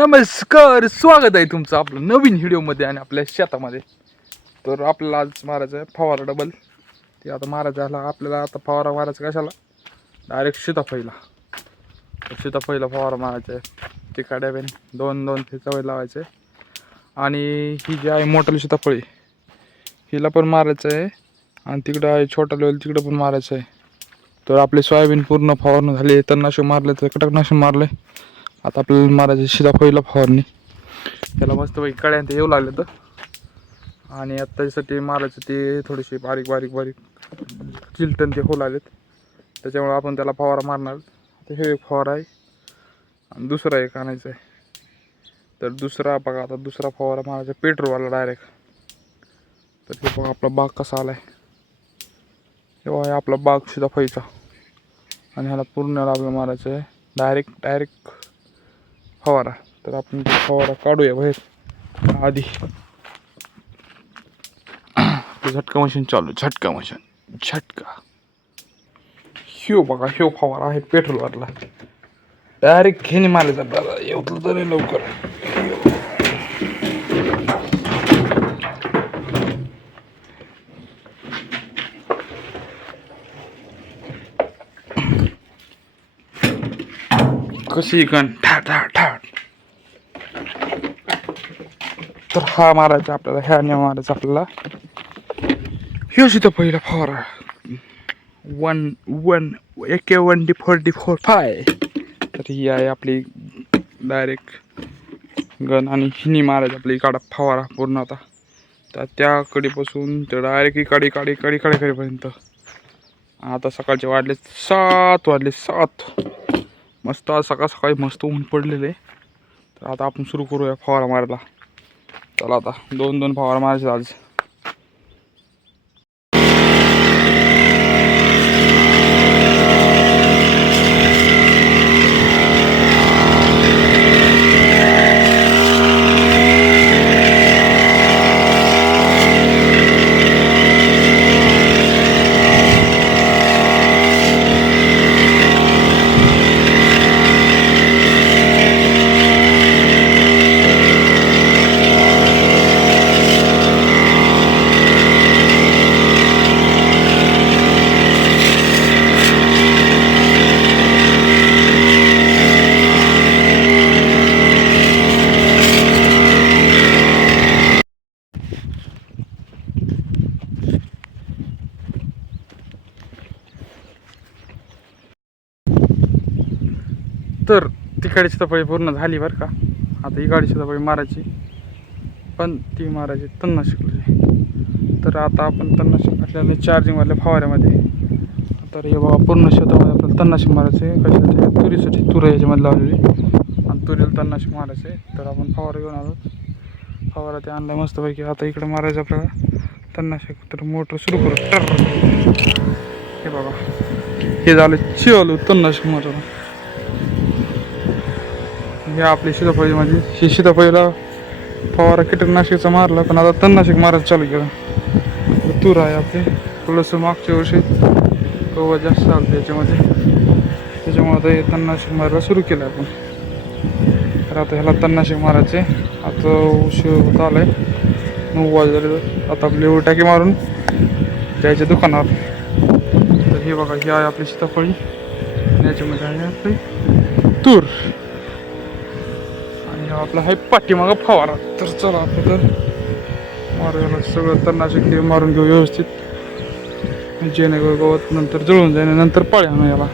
नमस्कार, स्वागत आहे तुमचं आपलं नवीन व्हिडिओमध्ये आणि आपल्या शेतामध्ये. तर आपल्याला आज मारायचं आहे फवारा डबल. ते आता मारायचं झाला आपल्याला. आता फवारा मारायचा कशाला? डायरेक्ट सीताफळीला. सीताफळीला फवारा मारायचा आहे. ते काड्यावेन दोन दोन सवय लावायचे. आणि ही जी आहे मोठाली सीताफळी हिला पण मारायचं आहे. आणि तिकडं आहे छोटा लेवल, तिकडं पण मारायचं आहे. तर आपले सोयाबीन पूर्ण फवारणं झाले, तणनाशक मारले, तर कीटकनाशक मारले. आता आपल्याला मारायचं सीताफळीला फवारणी. त्याला मस्तपैकी कळ्या ते येऊ लागले तर. आणि आता त्यासाठी मारायचं ते थोडेसे बारीक बारीक बारीक चिलटण ते होऊ लागलेत. त्याच्यामुळे आपण त्याला फवारा मारणार. आता हे एक फवारा आहे आणि दुसरा एक आणायचा आहे. तर दुसरा बघा, आता दुसरा फवारा मारायचा पेट्रोलवाला डायरेक्ट. तर हे बघा आपला बाग कसा आला आहे. तेव्हा आहे आपला बाग सीताफळीचा. आणि ह्याला पूर्ण आपल्याला मारायचं आहे डायरेक्ट फवारा. तर आपण फवारा काढूया बाहेर आधी. झटका मशीन चालू, झटका मशीन झटका. ह्यो बघा, ह्यो फवारा आहे पेट्रोलवरला. डायरेक्ट घेणे मारायचा आपल्याला. येऊतलं तर लवकर. कशी गण ठाट ठाट ठाट. तर हा मारायचा आपल्याला, ह्याने मारायचा आपल्याला. ह्यो सीताफळीला फवारा AK-1D-45. तर ही आहे आपली डायरेक्ट गन. आणि हिनी मारायची आपली काढा फवारा पूर्ण. आता तर त्या कडीपासून ते डायरेक्ट काडीपर्यंत. आता सकाळचे वाजले 7. मस्त आज सकाळी मस्त ऊन पडलेले. तर आता आपण सुरू करूया फवारा मारायला. चला आता दोन फवारा मारायचे आज. तर ती काडी सीताफळी पूर्ण झाली बरं का. आता ही काडी सीताफळी मारायची, पण ती मारायची तणनाशकाची. तर आता आपण तणनाशक घातल्याने चार्जिंगवाल्या फवाऱ्यामध्ये. तर हे बघा पूर्ण शेतामध्ये आपल्याला तणनाशक मारायचे. कशासाठी? तुरीसाठी. तूर ह्याच्यामध्ये लावलेली आणि तुरीला तणनाशक मारायचे. तर आपण फवारा घेऊन आलो. फवारा ते आणला मस्तपैकी. आता इकडे मारायचं आपल्याला तणनाशक. तर मोटर सुरू करू. हे बघा, हे झालं चालू तणनाशक मारायला. हे आपली सीताफळीमध्ये. ही सीताफळीला फवारा कीटकनाशकाचा मारला, पण आता तणनाशक मारायला चालू केलं. तूर आहे आपली. थोडंसं मागच्या वर्षी गवत जास्त झालं त्याच्यामध्ये, त्याच्यामुळे आता हे तणनाशक मारायला सुरू केलं आपण. तर आता ह्याला तणनाशक मारायचे. आता उशीर होत आलाय, 9 वाजले. आता आपली टाकी मारून जायच्या दुकानावर. तर हे बघा, ही आहे आपली सीताफळी. याच्यामध्ये आहे आपली तूर. आपला आहे पाठीमागं फवारा. तर चला आपलं मारूया सगळं तणनाशक हे मारून घेऊ व्यवस्थित, जेणेकरून गवत नंतर जळून जाईल. नंतर पाळी आणू याला.